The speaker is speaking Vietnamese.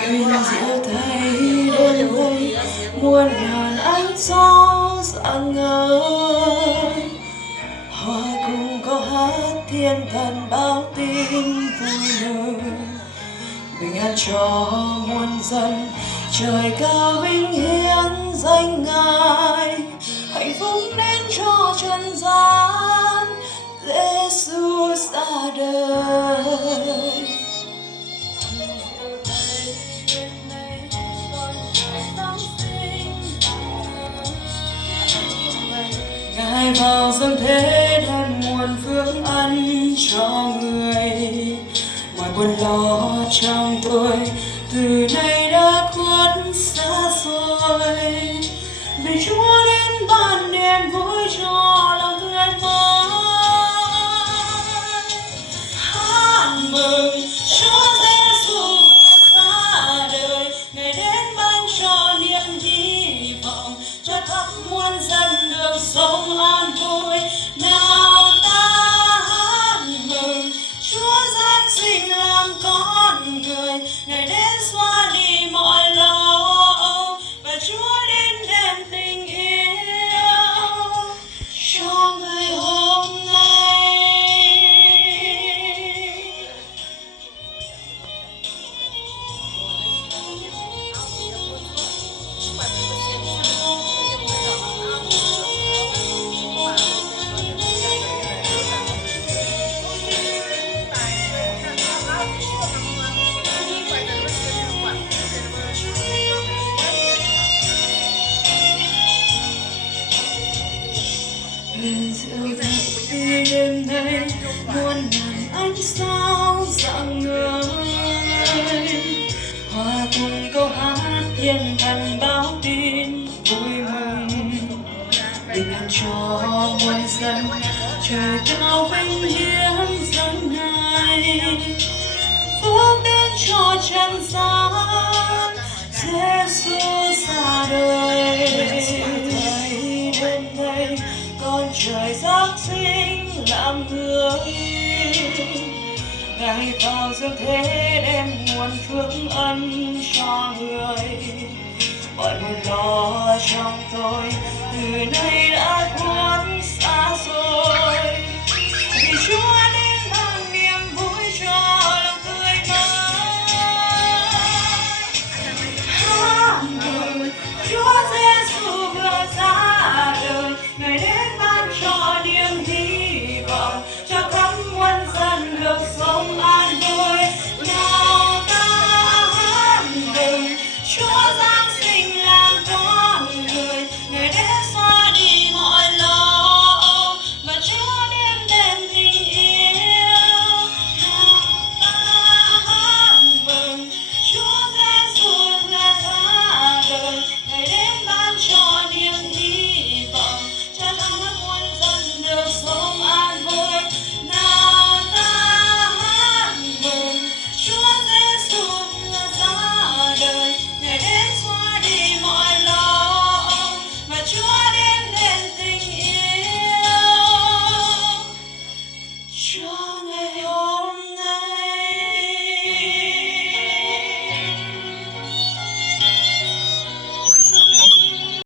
Hình diệu thấy đêm nay muôn ngàn ánh sao rạng ngời, hoa cùng câu hát thiên thần báo tin vui mừng, bình an cho muôn dân, trời cao vinh hiến danh ngài, hạnh phúc đến cho trần gian, Giêsu ra đời. Ngài vào dâng thế đem muôn phước ân cho người, mọi buồn lo trong tôi từ nay đã khuất xa xôi, vì Chúa đến ban niềm vui cho lòng tươi mới. Hát mừng Chúa Giêsu ra đời, Ngài đến ban cho niềm hy vọng cho khắp muôn dân được sống an vui. Nào ta hát mừng Chúa giáng sinh làm con người, Ngài đến xóa đi mọi lo âu, và Chúa đến đem tình yêu cho người hôm nay. Huyền diệu thấy đêm nay muôn ngàn ánh sao rạng ngời, hòa cùng câu hát thiên thần báo tin vui mừng, bình an cho muôn dân, trời cao vinh hiến danh ngài, phước đến cho trần gian, Giêsu ra đời. Đêm nay con trời giáng sinh làm người, Ngài vào dâng thế đem muôn phước ân cho người, mọi buồn lo trong tôi từ nay đã khuất xa xôi,